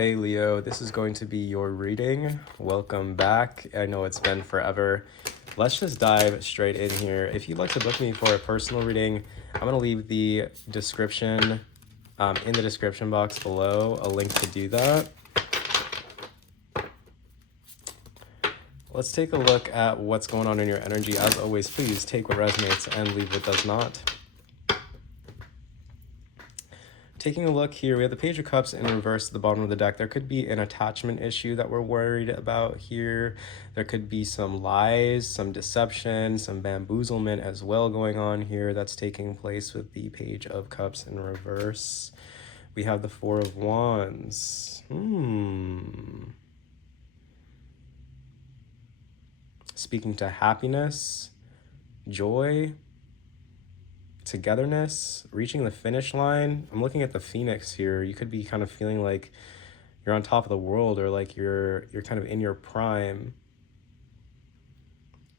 Hey Leo, this is going to be your reading. Welcome back. I know it's been forever. Let's just dive straight in here. If you'd like to book me for a personal reading, I'm going to leave the description in the description box below, a link to do that. Let's take a look at what's going on in your energy. As always, please take what resonates and leave what does not. Taking a look here, we have the Page of Cups in reverse at the bottom of the deck. There could be an attachment issue that we're worried about here. There could be some lies, some deception, some bamboozlement as well going on here that's taking place with the Page of Cups in reverse. We have the Four of Wands. Speaking to happiness, joy, togetherness, reaching the finish line. I'm looking at the Phoenix here. You could be kind of feeling like you're on top of the world, or like you're kind of in your prime.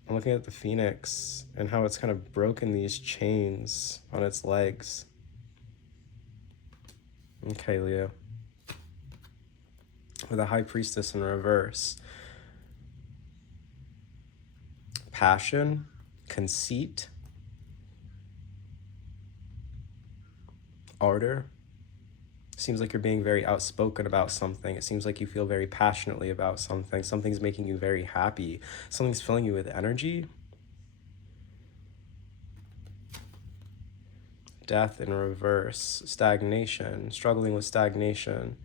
I'm looking at the Phoenix and how it's kind of broken these chains on its legs. Okay, Leo. With a High Priestess in reverse. Passion, conceit, ardor. Seems like you're being very outspoken about something. It seems like you feel very passionately about something. Something's making you very happy. Something's filling you with energy. Death in reverse. Stagnation. Struggling with stagnation.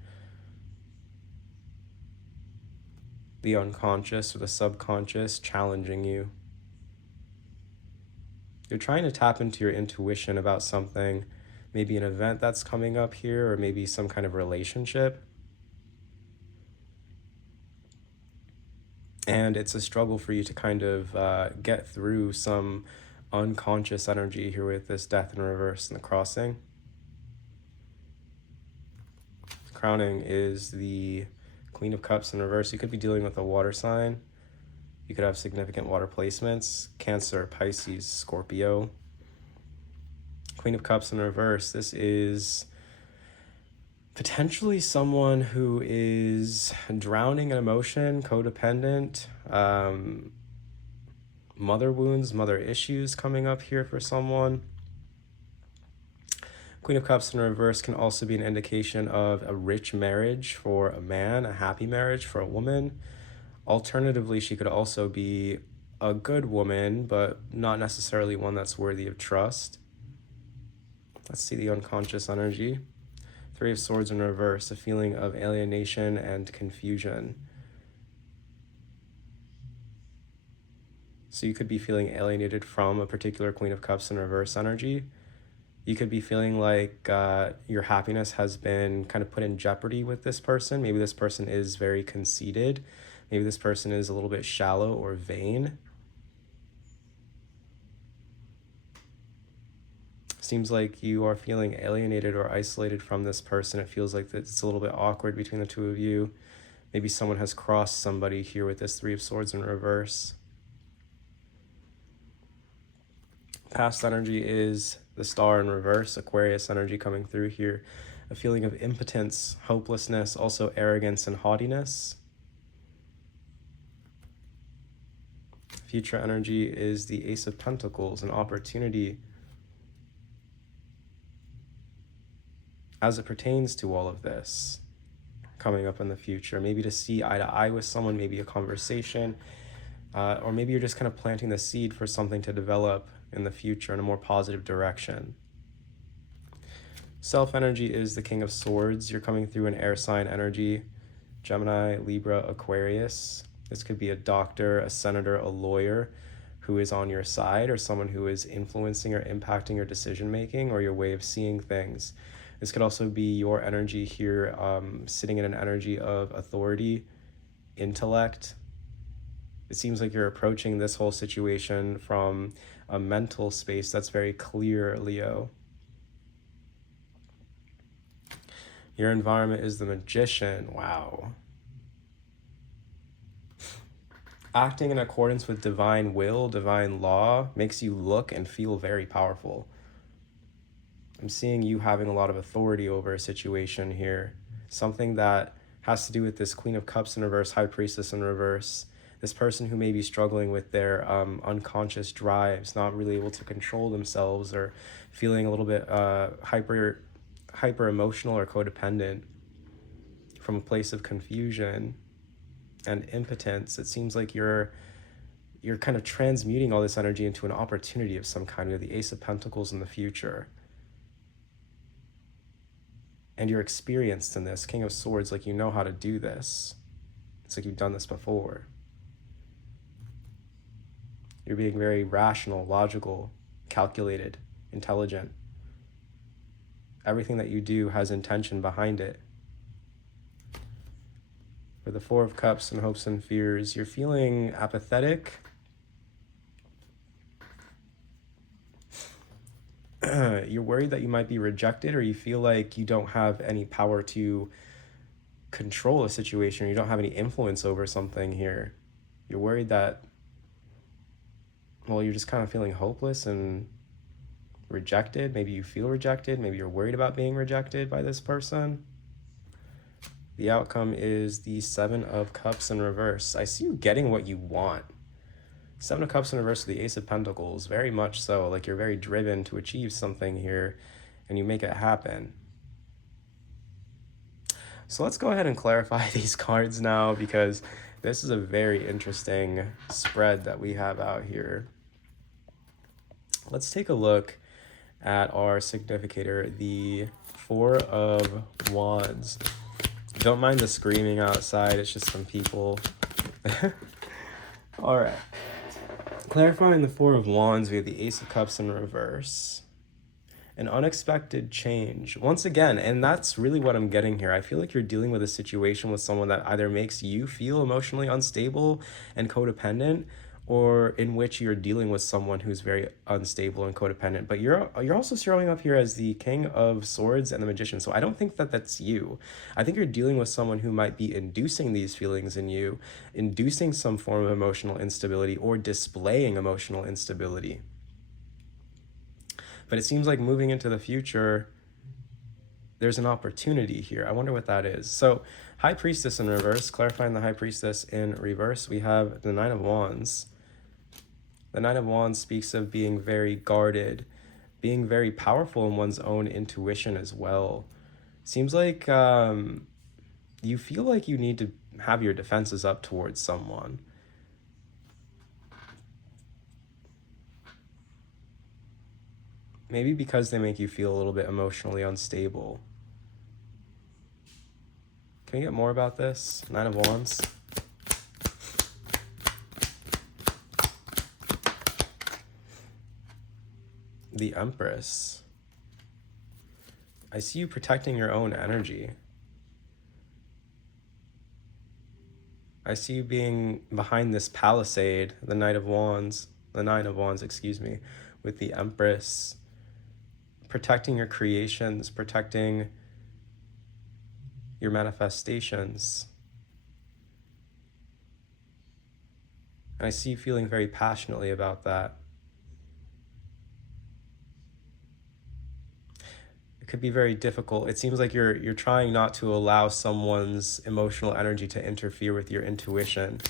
The unconscious or the subconscious challenging you. You're trying to tap into your intuition about something. Maybe an event that's coming up here, or maybe some kind of relationship. And it's a struggle for you to kind of get through some unconscious energy here with this Death in reverse and the crossing. Crowning is the Queen of Cups in reverse. You could be dealing with a water sign. You could have significant water placements. Cancer, Pisces, Scorpio. Queen of Cups in reverse. This is potentially someone who is drowning in emotion, codependent, mother wounds, mother issues coming up here for someone. Queen of Cups in reverse can also be an indication of a rich marriage for a man, a happy marriage for a woman. Alternatively, she could also be a good woman, but not necessarily one that's worthy of trust. Let's see the unconscious energy. Three of Swords in reverse, a feeling of alienation and confusion. So you could be feeling alienated from a particular Queen of Cups in reverse energy. You could be feeling like your happiness has been kind of put in jeopardy with this person. Maybe this person is very conceited. Maybe this person is a little bit shallow or vain. Seems like you are feeling alienated or isolated from this person. It feels like it's a little bit awkward between the two of you. Maybe someone has crossed somebody here with this Three of Swords in reverse. Past energy is the Star in reverse, Aquarius energy coming through here. A feeling of impotence, hopelessness, also arrogance and haughtiness. Future energy is the Ace of Pentacles, an opportunity as it pertains to all of this coming up in the future. Maybe to see eye to eye with someone, maybe a conversation, or maybe you're just kind of planting the seed for something to develop in the future in a more positive direction. Self energy is the King of Swords. You're coming through an air sign energy, Gemini, Libra, Aquarius. This could be a doctor, a senator, a lawyer who is on your side, or someone who is influencing or impacting your decision making or your way of seeing things. This could also be your energy here, sitting in an energy of authority, intellect. It seems like you're approaching this whole situation from a mental space that's very clear, Leo. Your environment is the Magician. Wow. Acting in accordance with divine will, divine law, makes you look and feel very powerful. I'm seeing you having a lot of authority over a situation here. Something that has to do with this Queen of Cups in reverse, High Priestess in reverse. This person who may be struggling with their unconscious drives, not really able to control themselves, or feeling a little bit hyper emotional or codependent from a place of confusion and impotence. It seems like you're kind of transmuting all this energy into an opportunity of some kind. We have the Ace of Pentacles in the future. And you're experienced in this. King of Swords, like you know how to do this. It's like you've done this before. You're being very rational, logical, calculated, intelligent. Everything that you do has intention behind it. For the Four of Cups and hopes and fears, you're feeling apathetic. You're worried that you might be rejected, or you feel like you don't have any power to control a situation, or you don't have any influence over something here. You're worried that, well, you're just kind of feeling hopeless and rejected. Maybe you feel rejected. Maybe you're worried about being rejected by this person. The outcome is the Seven of Cups in reverse. I see you getting what you want. Seven of Cups in reverse with the Ace of Pentacles, very much so. Like you're very driven to achieve something here, and you make it happen. So let's go ahead and clarify these cards now, because this is a very interesting spread that we have out here. Let's take a look at our significator, the Four of Wands. Don't mind the screaming outside, it's just some people. All right. Clarifying the Four of Wands, we have the Ace of Cups in reverse. An unexpected change. Once again, and that's really what I'm getting here. I feel like you're dealing with a situation with someone that either makes you feel emotionally unstable and codependent, or in which you're dealing with someone who's very unstable and codependent. But you're also showing up here as the King of Swords and the Magician. So I don't think that that's you. I think you're dealing with someone who might be inducing these feelings in you, inducing some form of emotional instability, or displaying emotional instability. But it seems like moving into the future, there's an opportunity here. I wonder what that is. So High Priestess in reverse, clarifying the High Priestess in reverse, we have the Nine of Wands. The Nine of Wands speaks of being very guarded, being very powerful in one's own intuition as well. Seems like you feel like you need to have your defenses up towards someone. Maybe because they make you feel a little bit emotionally unstable. Can we get more about this? Nine of Wands. The Empress. I see you protecting your own energy. I see you being behind this palisade, the Nine of Wands, excuse me, with the Empress, protecting your creations, protecting your manifestations. And I see you feeling very passionately about that. It could be very difficult. It seems like you're trying not to allow someone's emotional energy to interfere with your intuition.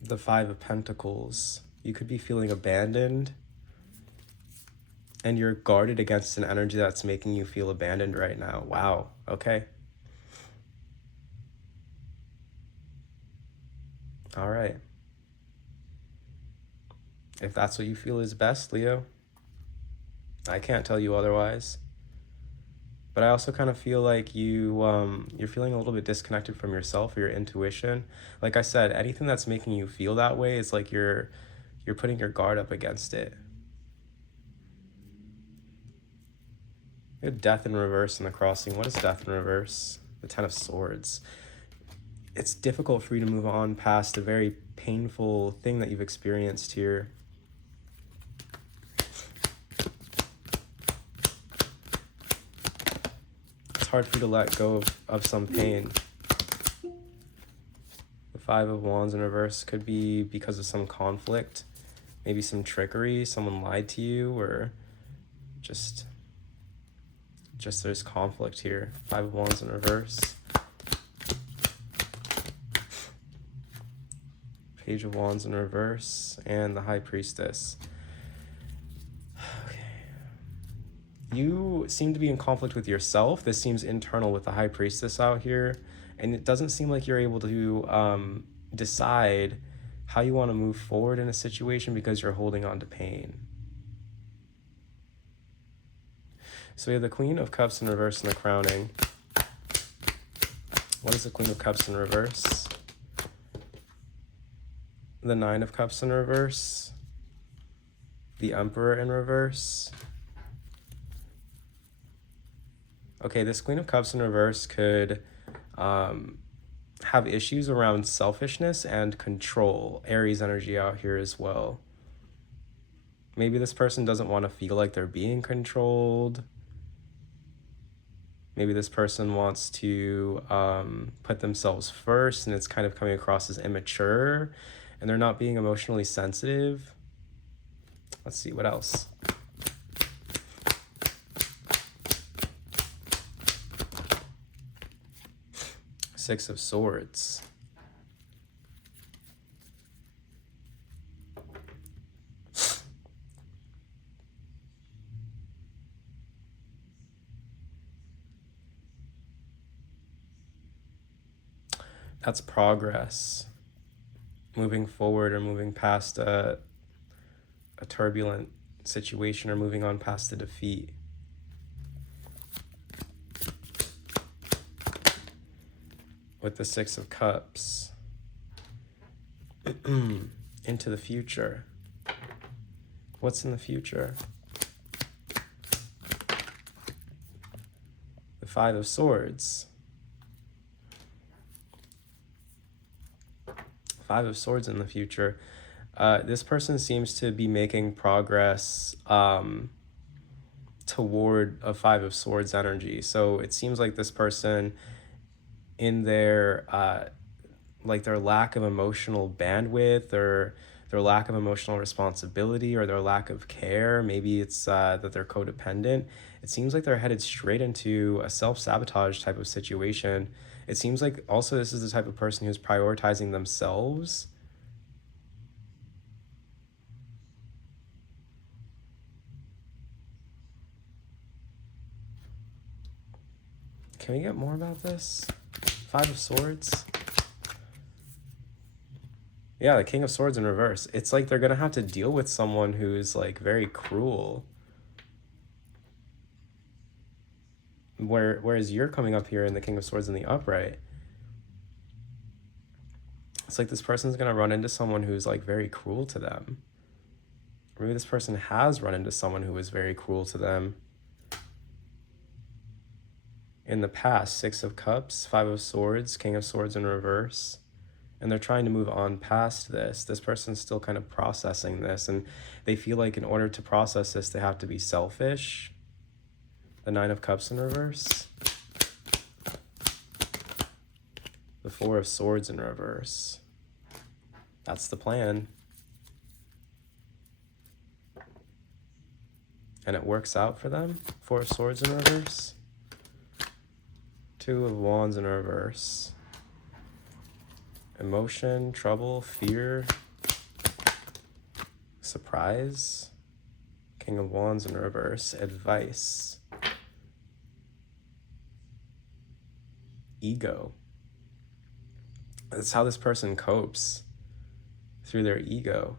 The Five of Pentacles. You could be feeling abandoned, and you're guarded against an energy that's making you feel abandoned right now. Wow. Okay. All right. If that's what you feel is best, Leo, I can't tell you otherwise. But I also kind of feel like you're feeling a little bit disconnected from yourself or your intuition. Like I said, anything that's making you feel that way, it's like you're putting your guard up against it. We have Death in reverse in the crossing. What is Death in reverse? The Ten of Swords. It's difficult for you to move on past a very painful thing that you've experienced here. It's hard for you to let go of some pain. The Five of Wands in reverse could be because of some conflict, maybe some trickery, someone lied to you, or just Just there's conflict here. Five of Wands in reverse. Page of Wands in reverse, and the High Priestess. Okay. You seem to be in conflict with yourself. This seems internal with the High Priestess out here, and it doesn't seem like you're able to decide how you want to move forward in a situation because you're holding on to pain. So we have the Queen of Cups in reverse and the crowning. What is the Queen of Cups in reverse? The Nine of Cups in reverse, the Emperor in reverse. Okay, this Queen of Cups in reverse could have issues around selfishness and control. Aries energy out here as well. Maybe this person doesn't want to feel like they're being controlled. Maybe this person wants to put themselves first, and it's kind of coming across as immature. And they're not being emotionally sensitive. Let's see, what else? Six of Swords. That's progress. Moving forward or moving past a turbulent situation or moving on past the defeat. With the Six of Cups. Into the future. What's in the future? The Five of Swords. Five of Swords in the future. This person seems to be making progress toward a Five of Swords energy. So it seems like this person, in their their lack of emotional bandwidth, or their lack of emotional responsibility, or their lack of care, maybe it's that they're codependent. It seems like they're headed straight into a self-sabotage type of situation. It seems like also this is the type of person who's prioritizing themselves. Can we get more about this? Five of Swords. Yeah, the King of Swords in reverse. It's like they're going to have to deal with someone who's like very cruel. Whereas you're coming up here in the King of Swords in the upright. It's like this person's going to run into someone who's like very cruel to them. Or maybe this person has run into someone who was very cruel to them in the past. Six of Cups, Five of Swords, King of Swords in reverse. And they're trying to move on past this. This person's still kind of processing this, and they feel like in order to process this, they have to be selfish. The Nine of Cups in reverse. The Four of Swords in reverse. That's the plan. And it works out for them. Four of Swords in reverse. Two of Wands in reverse. Emotion, trouble, fear, surprise. King of Wands in reverse. Advice. Ego. That's how this person copes, through their ego.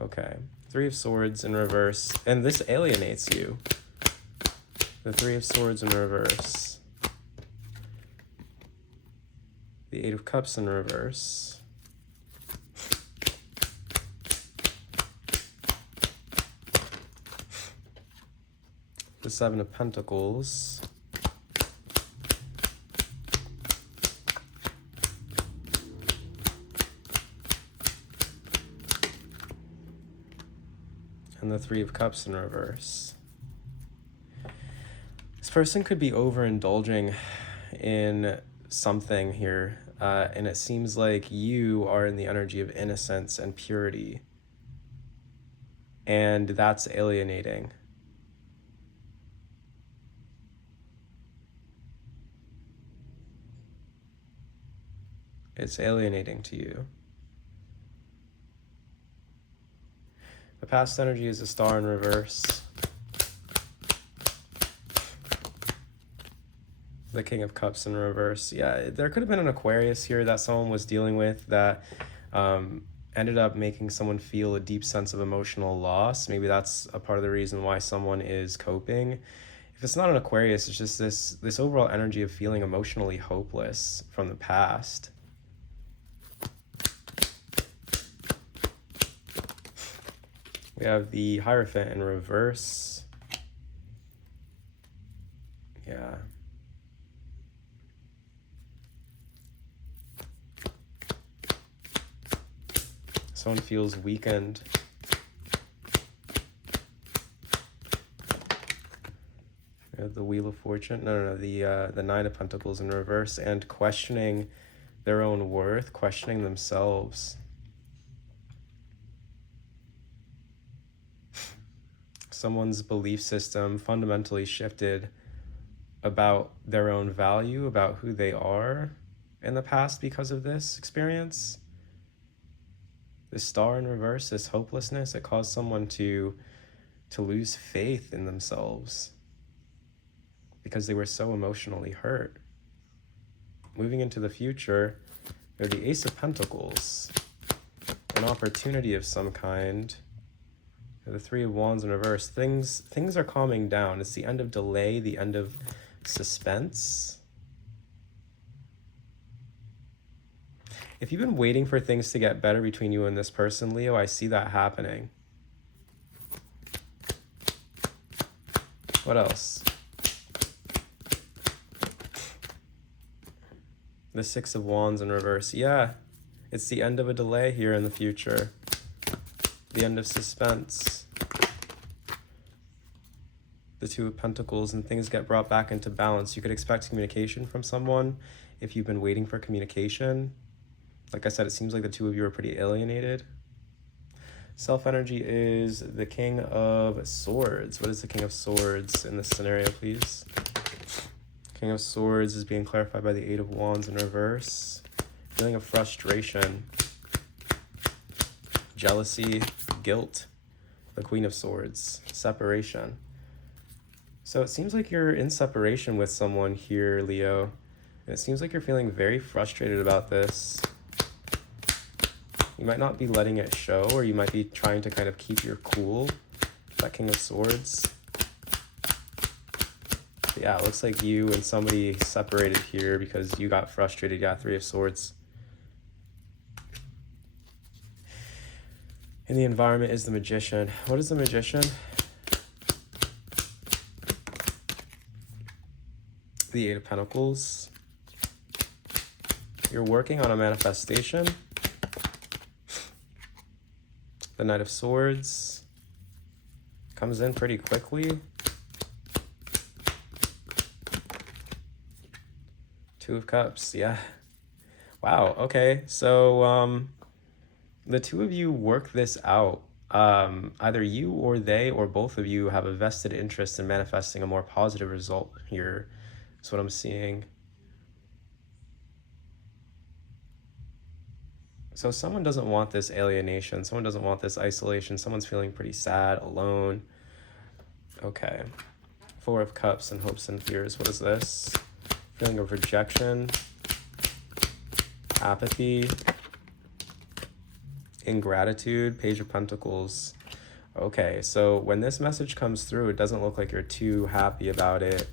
Okay. Three of Swords in reverse. And this alienates you. The Three of Swords in reverse. The Eight of Cups in reverse. The Seven of Pentacles. And the Three of Cups in reverse. This person could be overindulging in something here, and it seems like you are in the energy of innocence and purity. and that's alienating. It's alienating to you. The past energy is a star in reverse. The King of Cups in reverse. Yeah, there could have been an Aquarius here that someone was dealing with that ended up making someone feel a deep sense of emotional loss. Maybe that's a part of the reason why someone is coping. If it's not an Aquarius, it's just this overall energy of feeling emotionally hopeless from the past. We have the Hierophant in reverse. Yeah. Someone feels weakened. We have the Wheel of Fortune. No, the Nine of Pentacles in reverse, and questioning their own worth, questioning themselves. Someone's belief system fundamentally shifted about their own value, about who they are in the past because of this experience. This star in reverse, this hopelessness, it caused someone to lose faith in themselves because they were so emotionally hurt. Moving into the future, they're the Ace of Pentacles, an opportunity of some kind. The Three of Wands in reverse. Things are calming down. It's the end of delay, the end of suspense. If you've been waiting for things to get better between you and this person, Leo, I see that happening. What else? The Six of Wands in reverse. Yeah, it's the end of a delay here in the future. The end of suspense. The Two of Pentacles, and things get brought back into balance. You could expect communication from someone if you've been waiting for communication. Like I said, it seems like the two of you are pretty alienated. Self-energy is the King of Swords. What is the King of Swords in this scenario, please? King of Swords is being clarified by the Eight of Wands in reverse. Feeling of frustration, jealousy, guilt. The Queen of Swords, separation. So it seems like you're in separation with someone here, Leo. And it seems like you're feeling very frustrated about this. You might not be letting it show, or you might be trying to kind of keep your cool. That King of Swords. But yeah, it looks like you and somebody separated here because you got frustrated. You got Three of Swords. In the environment is the Magician. What is the Magician? The Eight of Pentacles. You're working on a manifestation. The Knight of Swords comes in pretty quickly. Two of Cups, yeah. Wow, okay. So the two of you work this out. Either you or they or both of you have a vested interest in manifesting a more positive result here. That's what I'm seeing. So someone doesn't want this alienation. Someone doesn't want this isolation. Someone's feeling pretty sad, alone. Okay. Four of Cups and hopes and fears. What is this? Feeling of rejection, apathy, ingratitude, Page of Pentacles. Okay, so when this message comes through, it doesn't look like you're too happy about it.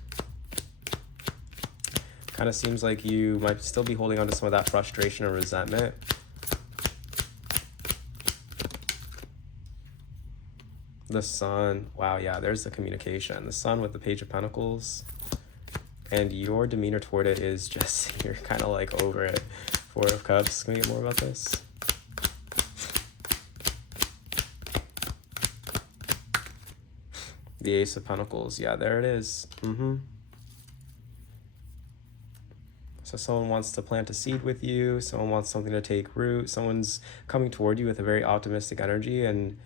Kind of seems like you might still be holding on to some of that frustration or resentment. The Sun. Wow, yeah, there's the communication. The Sun with the Page of Pentacles. And your demeanor toward it is just, you're kind of like over it. Four of Cups. Can we get more about this? The Ace of Pentacles. Yeah, there it is. So someone wants to plant a seed with you. Someone wants something to take root. Someone's coming toward you with a very optimistic energy, and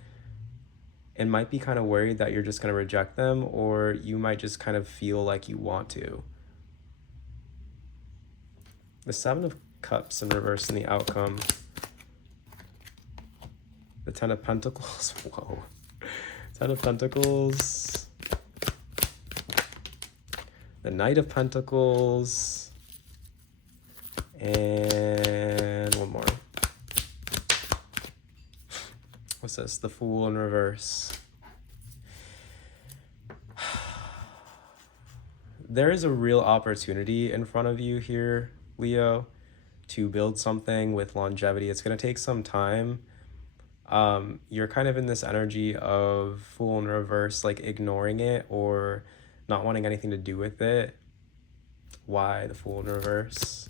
and might be kind of worried that you're just going to reject them, or you might just kind of feel like you want to. The Seven of Cups in reverse in the outcome. The Ten of Pentacles. Whoa. Ten of Pentacles. The Knight of Pentacles. And one more. What's this? The Fool in reverse. There is a real opportunity in front of you here, Leo, to build something with longevity. It's going to take some time. You're kind of in this energy of Fool in reverse, like ignoring it or not wanting anything to do with it. Why the Fool in reverse?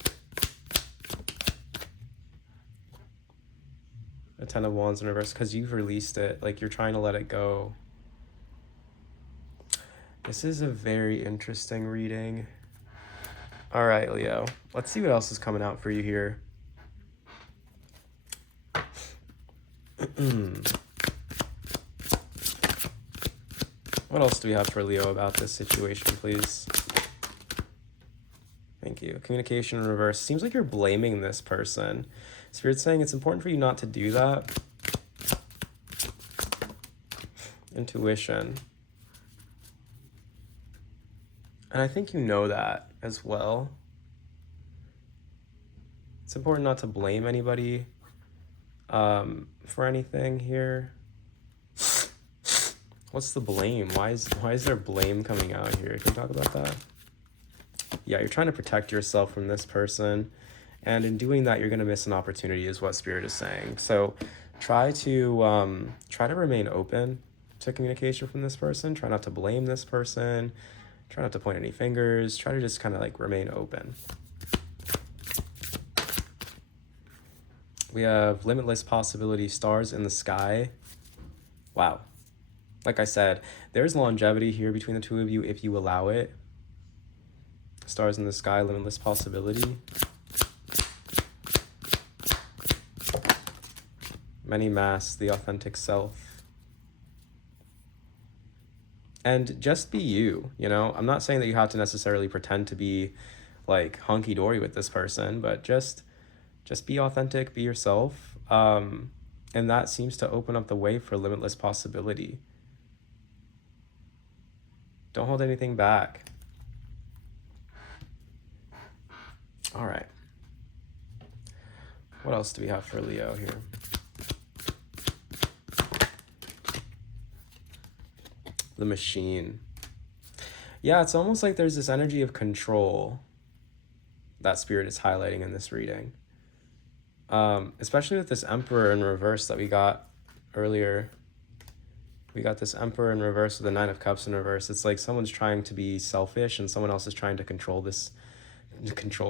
The Ten of Wands in reverse, because you've released it. Like, you're trying to let it go. This is a very interesting reading. All right, Leo. Let's see what else is coming out for you here. What else do we have for Leo about this situation, please? Thank you. Communication in reverse. Seems like you're blaming this person. Spirit's saying it's important for you not to do that. Intuition. And I think you know that as well. It's important not to blame anybody for anything here. What's the blame? Why is there blame coming out here? Can you talk about that? Yeah, you're trying to protect yourself from this person. And in doing that, you're going to miss an opportunity is what Spirit is saying. So try to remain open to communication from this person. Try not to blame this person. Try not to point any fingers. Try to just kind of like remain open. We have limitless possibility, stars in the sky. Wow. Like I said, there's longevity here between the two of you if you allow it. Stars in the sky, limitless possibility. Many masks, the authentic self. And just be you, you know? I'm not saying that you have to necessarily pretend to be like hunky-dory with this person, but just be authentic, be yourself. And that seems to open up the way for limitless possibility. Don't hold anything back. All right. What else do we have for Leo here? The Machine. Yeah, it's almost like there's this energy of control that Spirit is highlighting in this reading. Especially with this Emperor in reverse that we got earlier. We got this Emperor in reverse with the Nine of Cups in reverse. It's like someone's trying to be selfish and someone else is trying to control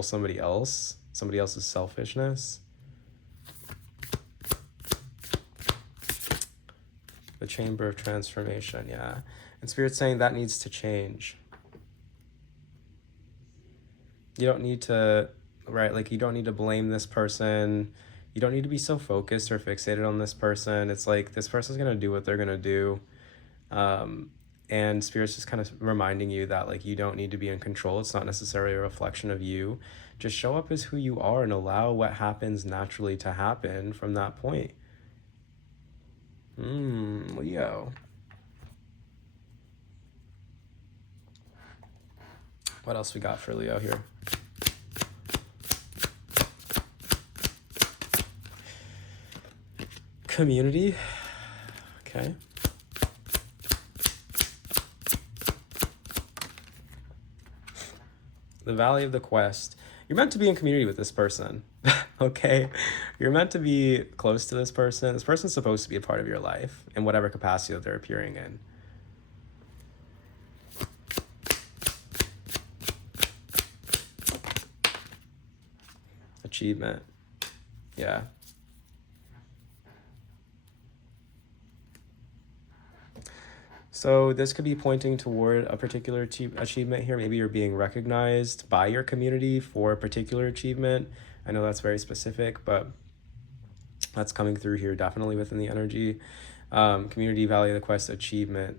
somebody else's selfishness. The Chamber of Transformation, yeah. And Spirit's saying that needs to change. You don't need to, right, like you don't need to blame this person. You don't need to be so focused or fixated on this person. It's like this person's going to do what they're going to do. And Spirit's just kind of reminding you that like you don't need to be in control. It's not necessarily a reflection of you. Just show up as who you are and allow what happens naturally to happen from that point. Leo. What else we got for Leo here? Community. Okay. The Valley of the Quest. You're meant to be in community with this person. Okay? You're meant to be close to this person. This person's supposed to be a part of your life in whatever capacity that they're appearing in. Achievement. Yeah. So this could be pointing toward a particular achievement here. Maybe you're being recognized by your community for a particular achievement. I know that's very specific, but that's coming through here definitely within the energy. Community, value the quest, achievement.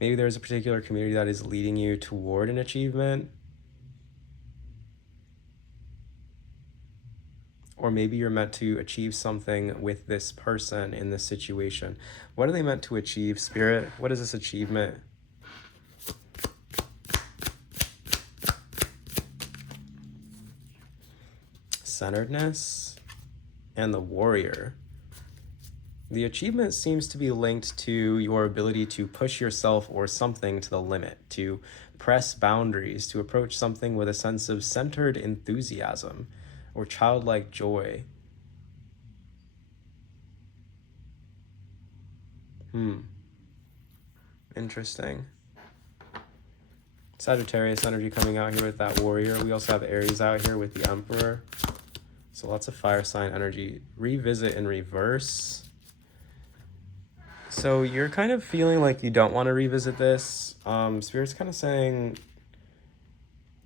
Maybe there's a particular community that is leading you toward an achievement. Or maybe you're meant to achieve something with this person in this situation. What are they meant to achieve, Spirit? What is this achievement? Centeredness and the Warrior. The achievement seems to be linked to your ability to push yourself or something to the limit, to press boundaries, to approach something with a sense of centered enthusiasm or childlike joy. Interesting. Sagittarius energy coming out here with that Warrior. We also have Aries out here with the Emperor. So lots of fire sign energy. Revisit in reverse. So you're kind of feeling like you don't want to revisit this. Spirit's kind of saying,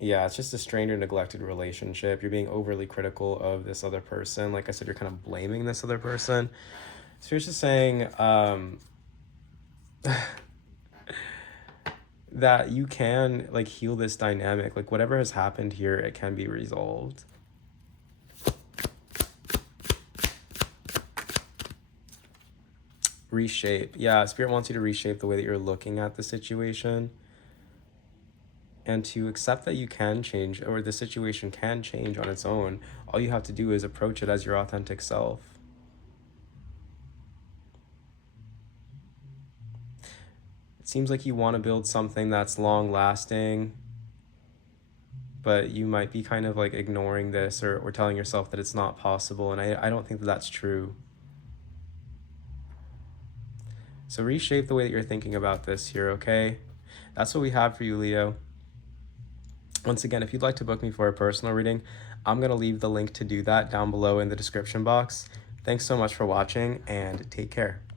yeah, it's just a strained or neglected relationship. You're being overly critical of this other person. Like I said, you're kind of blaming this other person. Spirit's just saying that you can like heal this dynamic. Like whatever has happened here, it can be resolved. Reshape. Yeah, Spirit wants you to reshape the way that you're looking at the situation and to accept that you can change, or the situation can change on its own. All you have to do is approach it as your authentic self. It seems like you want to build something that's long lasting, but you might be kind of like ignoring this or telling yourself that it's not possible, and I don't think that that's true. So reshape the way that you're thinking about this here, okay? That's what we have for you, Leo. Once again, if you'd like to book me for a personal reading, I'm going to leave the link to do that down below in the description box. Thanks so much for watching, and take care.